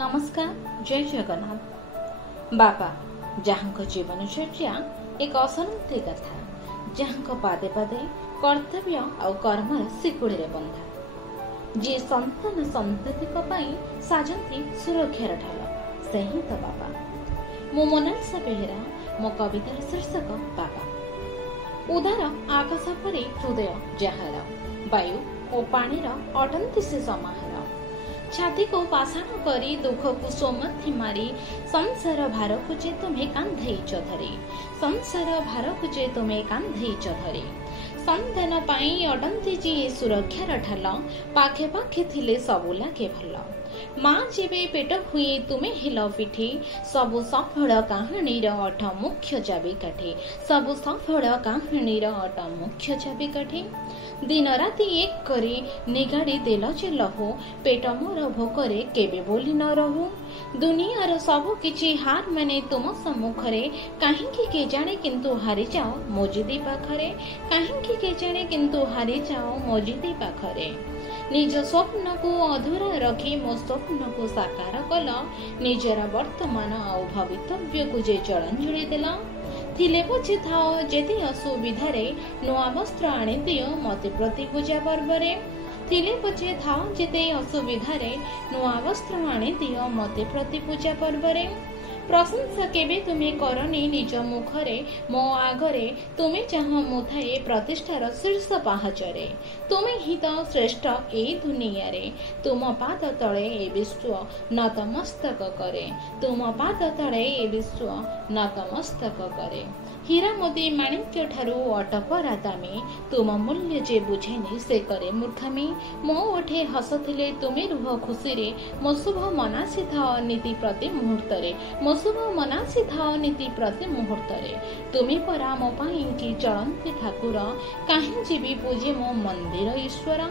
नमस्कार, जय जगन्नाथ। बापा जहाँ जीवनचर्या एक असंख्य कथा, जहाँ पादे पादे कर्तव्य और कर्म शिकुड़ी बंधा, जी संतान संतति साजती सुरक्षार ढाल, से ही तो बापा। मो मोनालिसा बेहेरा, मो कवितार शीर्षक बापा। उदार आकाश परी हृदय जହାର, वायु और पानीर अटंती से समाहार, छाती को पाषाण करी दुख को सोमथि मारी, संसार भार खुजे तुम्हें कांधेइच धरी, संसार भार खुजे तुम्हें कांधेइच धरी। संतान पाई अडंती जी सुरक्षार ढाल, पाखे पाखे थिले सबु लागे भल। माँ जेबे पेट हुए तुम्हें हिल पिठी, सबु सफल कहानीर अठ मुख्य चाबिकाठी, सबु सफल कहानीर अठ मुख्य चाबिकाठी। दिन राति एक करी निगाड़ी देल जे लहू, पेट मोर भोकरे केबे बोली न रहू। दुनियार सबु किछि हार माने तुम सम्मुखरे, काहींकि के जाने किंतु हारी जाओ मोजिदी पाखरे, काहींकि के जाने किंतु हारी जाओ मोजिदी पाखरे। निज स्वप्न को अधूरा रखी मो स्वप्न को साकार कल, निजर वर्तमान और भवितव्य को जे जलांजलि देला। थिले पछे थाओ जेते असुविधारे, नुआ वस्त्र आनी दियो मते प्रति पूजा पर्वरे। थिले पछे थाओ जेते असुविधारे, नुआ वस्त्र आनी दियो मते प्रति पूजा पर्वरे। प्रशंसा केबे तुम्हें करनी निज मुखरे, मो आगरे तुम्हें चाह मुथाए प्रतिष्ठार शीर्ष पाहाचरे। तुम्हें ही तो श्रेष्ठ ए दुनिया रे, तुम पाद तले ए विश्व नतमस्तक करे, तुम पाद तले ए विश्व नतमस्तक करे। हीरा मोती माणिक्य ठारू अटपरा दामी, तुम मूल्य जे बुझेनी से करे मूर्खामी। मो ओठे हसथिले तुमे रुह खुशी रे, मो शुभ मनासी थाओ नीति प्रति मुहूर्त रे, मो शुभ मनासी थाओ नीति प्रति मुहूर्त रे। तुमे परा मो पाई कि चलंती ठाकुर, काहे जीवी पूजे मो मंदिर ईश्वर।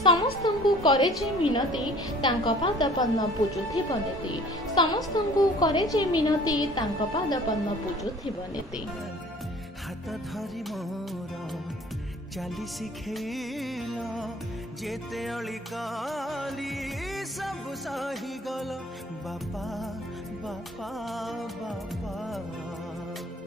समस्तंकु करे जे मिनती, तांक पाद पद्म पूजुथिब नीति, समस्तंकु करे जे मिनती, तांक पाद पद्म पूजुथिब नीति। हाथ धरी मोर चाली शिखेल, जेते अली गाली सब सही गल। बापा बापा बापा।